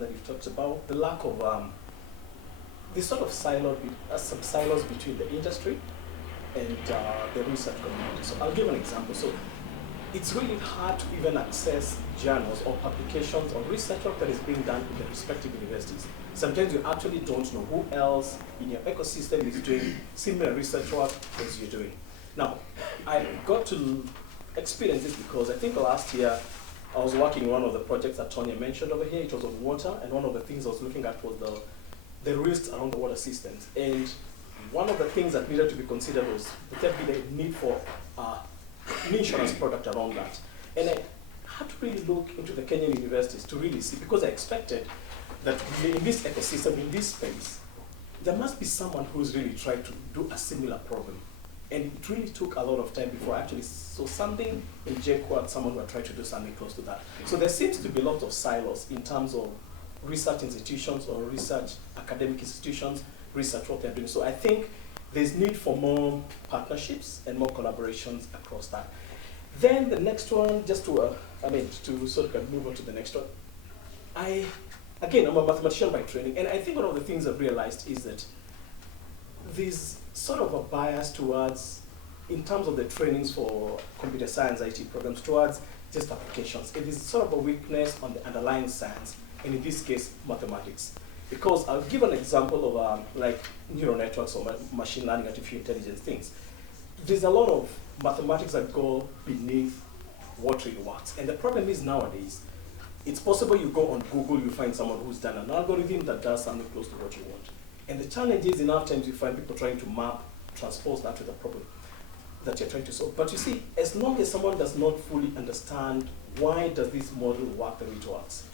one that you've talked about, the lack of the sort of some silos between the industry and the research community. So I'll give an example. So it's really hard to even access journals or publications or research work that is being done in the respective universities. Sometimes you actually don't know who else in your ecosystem is doing similar research work as you're doing. Now, I got to experience this because I think last year I was working on one of the projects that Tonya mentioned over here. It was on water, and one of the things I was looking at was the risks around the water systems. And one of the things that needed to be considered was the need for an insurance product around that. And I had to really look into the Kenyan universities to really see, because I expected that in this ecosystem, in this space, there must be someone who's really tried to do a similar problem. And it really took a lot of time before I actually saw something in JQuad, someone who had tried to do something close to that. So there seems to be lots of silos in terms of research institutions or research academic institutions, research what they're doing. So I think there's need for more partnerships and more collaborations across that. Then the next one, just to, to sort of move on to the next one. Again, I'm a mathematician by training, and I think one of the things I've realized is that there's sort of a bias towards, in terms of the trainings for computer science IT programs, towards just applications. It is sort of a weakness on the underlying science, and in this case, mathematics. Because I'll give an example of like neural networks or machine learning, artificial intelligence things. There's a lot of mathematics that go beneath what really works. And the problem is nowadays, it's possible you go on Google, you find someone who's done an algorithm that does something close to what you want. And the challenge is enough times you find people trying to map, transpose that to the problem that you're trying to solve. But you see, as long as someone does not fully understand why does this model work the way it works,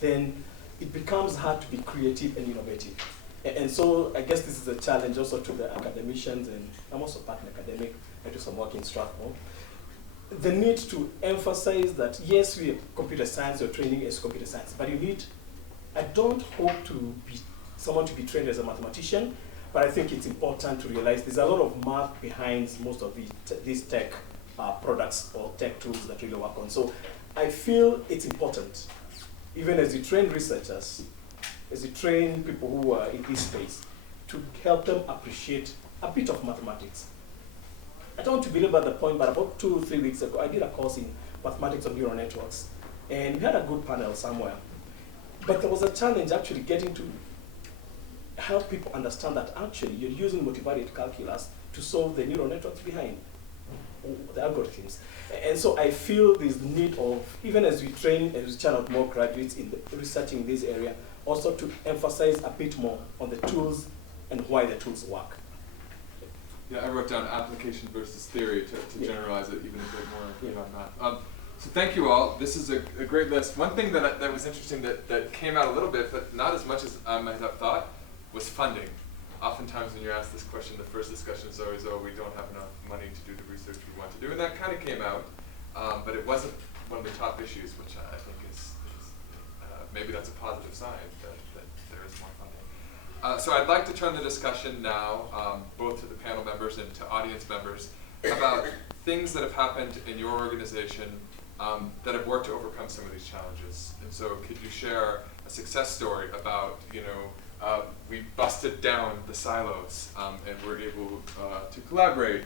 then it becomes hard to be creative and innovative. And so I guess this is a challenge also to the academicians, and I'm also part an academic, I do some work in Strathmore. The need to emphasize that yes, we are computer science, your training is computer science, but you need, I don't hope to be someone to be trained as a mathematician, but I think it's important to realize there's a lot of math behind most of these tech products or tech tools that really work on. So I feel it's important, even as you train researchers, as you train people who are in this space, to help them appreciate a bit of mathematics. I don't want to belabor the point, but about 2 or 3 weeks ago, I did a course in mathematics of neural networks, and we had a good panel somewhere. But there was a challenge actually getting to help people understand that actually you're using multivariate calculus to solve the neural networks behind the algorithms. And so I feel there's need of, even as we train and we churn out more graduates in the researching this area, also to emphasize a bit more on the tools and why the tools work. Yeah, I wrote down application versus theory to generalize it even a bit more beyond that. So thank you all. This is a great list. One thing that was interesting that came out a little bit, but not as much as I might have thought, was funding. Oftentimes when you're asked this question, the first discussion is always, oh, we don't have enough money to do the research we want to do. And that kind of came out, but it wasn't one of the top issues, which I think is maybe that's a positive sign that there is more funding. So I'd like to turn the discussion now, both to the panel members and to audience members, about things that have happened in your organization that have worked to overcome some of these challenges. And so could you share a success story about, we busted down the silos and we're able to collaborate.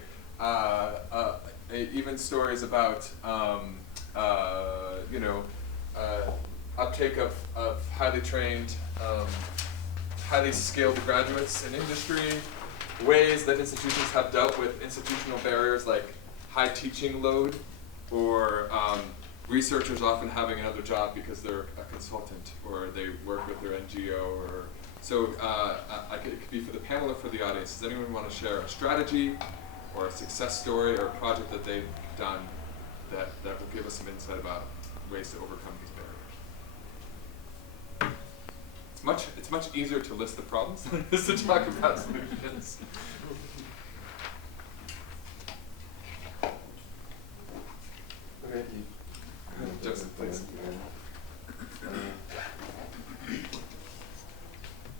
Even stories about, uptake of highly trained, highly skilled graduates in industry, ways that institutions have dealt with institutional barriers like high teaching load, or researchers often having another job because they're a consultant or they work with their NGO. Or so it could be for the panel or for the audience. Does anyone want to share a strategy or a success story or a project that they've done that will give us some insight about ways to overcome these barriers? It's much easier to list the problems than it is to talk about solutions.